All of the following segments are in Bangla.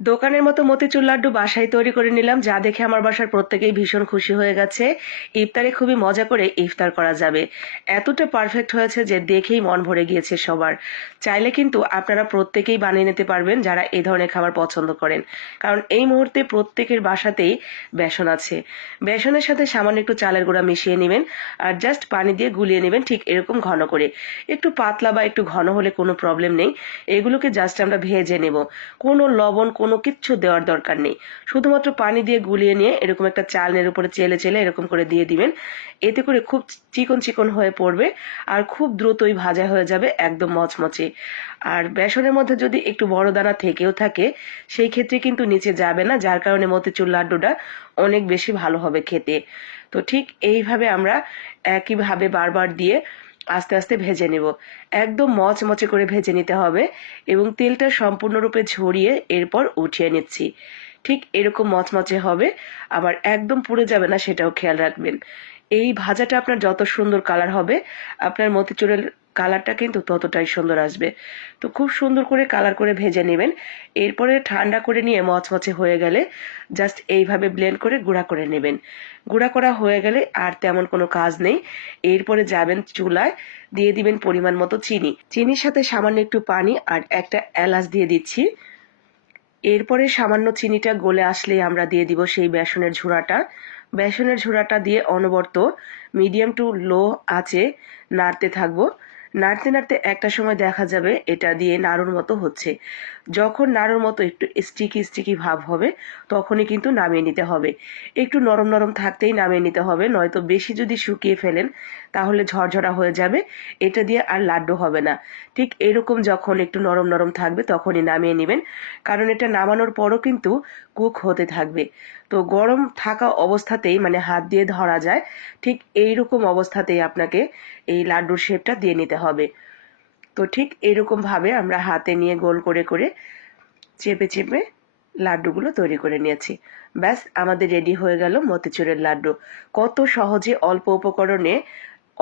দোকানের মতো মতিচুর লাড্ডু বাসায় তৈরি করে নিলাম, যা দেখে আমার বাসার প্রত্যেকেই ভীষণ খুশি হয়ে গেছে। ইফতারে খুবই মজা করে ইফতার করা যাবে, এতটা পারফেক্ট হয়েছে যে দেখেই মন ভরে গিয়েছে সবার। চাইলে কিন্তু আপনারা প্রত্যেকেই বানিয়ে নিতে পারবেন যারা এই ধরনের খাবার পছন্দ করেন, কারণ এই মুহূর্তে প্রত্যেকের বাসাতেই বেসন আছে। বেসনের সাথে সামান্য একটু চালের গুঁড়া মিশিয়ে নেবেন আর জাস্ট পানি দিয়ে গুলিয়ে নেবেন, ঠিক এরকম ঘন করে। একটু পাতলা বা একটু ঘন হলে কোনো প্রবলেম নেই। এগুলোকে জাস্ট আমরা ভেজে নেব, কোনো লবণ কোনো কিচ্ছু দেওয়ার দরকার নেই। শুধুমাত্র পানি দিয়ে গুলিয়ে নিয়ে এরকম একটা চালনের উপরে চেলে চেলে এরকম করে দিয়ে দিবেন। এতে করে খুব চিকন চিকন হয়ে পড়বে আর খুব দ্রুতই ভাজা হয়ে যাবে, একদম মচমচে। আর বেসনের মধ্যে যদি একটু বড় দানা থেকেও থাকে সেই ক্ষেত্রে কিন্তু নিচে যাবে না, যার কারণে মতিচুর লাড্ডুটা অনেক বেশি ভালো হবে খেতে। তো ঠিক এইভাবে আমরা একইভাবে বারবার দিয়ে আস্তে আস্তে ভেজে নেব। একদম মচমচে করে ভেজে নিতে হবে এবং তেলটা সম্পূর্ণরূপে ঝরিয়ে এরপর উঠিয়ে নিচ্ছি। ঠিক এরকম মচমচে হবে, আবার একদম পুড়ে যাবে না সেটাও খেয়াল রাখবেন। এই ভাজাটা আপনার যত সুন্দর কালার হবে, আপনার মতিচুরের কালারটা কিন্তু ততটাই সুন্দর আসবে। তো খুব সুন্দর করে কালার করে ভেজে নেবেন। এরপরে ঠান্ডা করে নিয়ে মচমচে হয়ে গেলে জাস্ট এইভাবে ব্লেন্ড করে গুঁড়া করে নেবেন। গুঁড়া করা হয়ে গেলে আর তেমন কোনো কাজ নেই। এরপরে যাবেন চুলায়, দিয়ে দিবেন পরিমাণ মতো চিনি, চিনির সাথে সামান্য একটু পানি আর একটা এলাচ দিয়ে দিচ্ছি। এরপরে সামান্য চিনিটা গলে আসলেই আমরা দিয়ে দিব সেই বেসনের ঝুড়াটা। বেসনের ঝুড়াটা দিয়ে অনবরত মিডিয়াম টু লো আঁচে নাড়তে থাকবো। নাড়তে নাড়তে একটা সময় দেখা যাবে এটা দিয়ে নাড়ুর মতো হচ্ছে। যখন নাড়ুর মতো একটু স্টিকি স্টিকি ভাব হবে তখনই কিন্তু নামিয়ে নিতে হবে। একটু নরম নরম থাকতেই নামিয়ে নিতে হবে, নয়তো বেশি যদি শুকিয়ে ফেলেন তাহলে ঝরঝরা হয়ে যাবে, এটা দিয়ে আর লাড্ডু হবে না। ঠিক এরকম যখন একটু নরম নরম থাকবে তখনই নামিয়ে নেবেন, কারণ এটা নামানোর পরও কিন্তু কুক হতে থাকবে। তো গরম থাকা অবস্থাতেই মানে হাত দিয়ে ধরা যায়, ঠিক এইরকম অবস্থাতেই আপনাকে এই লাড্ডুর শেপটা দিয়ে নিতে হবে। তো ঠিক এরকম ভাবে আমরা হাতে নিয়ে গোল করে করে চেপে চেপে লাড্ডুগুলো তৈরি করে নিয়েছি। ব্যাস আমাদের রেডি হয়ে গেল মতিচুরের লাড্ডু। কত সহজে অল্প উপকরণে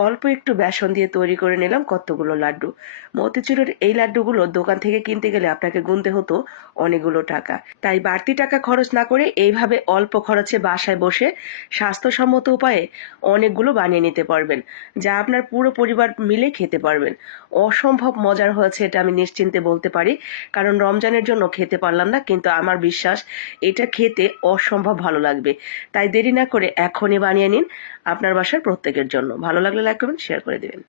অল্প একটু বেসন দিয়ে তৈরি করে নিলাম কতগুলো লাড্ডু। মতিচুরের এই লাড্ডুগুলো দোকান থেকে কিনতে গেলে আপনাকে গুনতে হতো অনেকগুলো টাকা। তাই বাড়তি টাকা খরচ না করে এইভাবে অল্প খরচে বাসায় বসে স্বাস্থ্যসম্মত উপায়ে অনেকগুলো বানিয়ে নিতে পারবেন, যা আপনার পুরো পরিবার মিলে খেতে পারবেন। অসম্ভব মজার হয়েছে এটা আমি নিশ্চিন্তে বলতে পারি, কারণ রমজানের জন্য খেতে পারলাম না, কিন্তু আমার বিশ্বাস এটা খেতে অসম্ভব ভালো লাগবে। তাই দেরি না করে এখনই বানিয়ে নিন আপনার বাসার প্রত্যেকের জন্য। ভালো লাগলে লাইক করবেন, শেয়ার করে দেবেন।